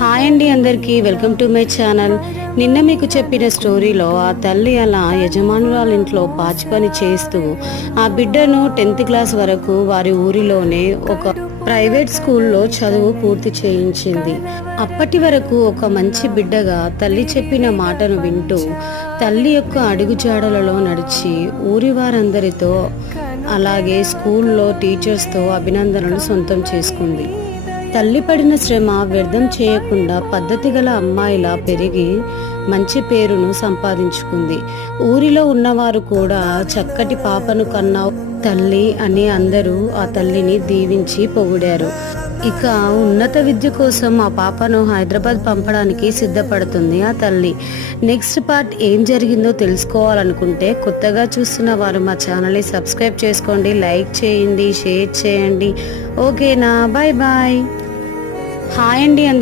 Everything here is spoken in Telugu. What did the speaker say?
హాయ్ అండి, అందరికీ వెల్కమ్ టు మై ఛానల్. నిన్న మీకు చెప్పిన స్టోరీలో ఆ తల్లి అలా యజమానురాల ఇంట్లో పాచి పని చేస్తూ ఆ బిడ్డను 10th క్లాస్ వరకు వారి ఊరిలోనే ఒక ప్రైవేట్ స్కూల్లో చదువు పూర్తి చేయించింది. అప్పటి వరకు ఒక మంచి బిడ్డగా తల్లి చెప్పిన మాటను వింటూ తల్లి యొక్క అడుగుజాడలలో నడిచి ఊరి వారందరితో అలాగే స్కూల్లో టీచర్స్తో అభినందనలు సొంతం చేసుకుంది. తల్లి పడిన శ్రమ వ్యర్థం చేయకుండా పద్ధతి గల అమ్మాయిలా పెరిగి మంచి పేరును సంపాదించుకుంది. ఊరిలో ఉన్నవారు కూడా చక్కటి పాపను కన్నా తల్లి అని అందరూ ఆ తల్లిని దీవించి పొగిడారు. ఇక ఉన్నత విద్య కోసం ఆ పాపను హైదరాబాద్ పంపడానికి సిద్ధపడుతుంది ఆ తల్లి. నెక్స్ట్ పార్ట్ ఏం జరిగిందో తెలుసుకోవాలనుకుంటే కొత్తగా చూస్తున్న వారు మా ఛానల్ని సబ్స్క్రైబ్ చేసుకోండి, లైక్ చేయండి, షేర్ చేయండి. ఓకేనా? Bye bye. హాయ్ అండి.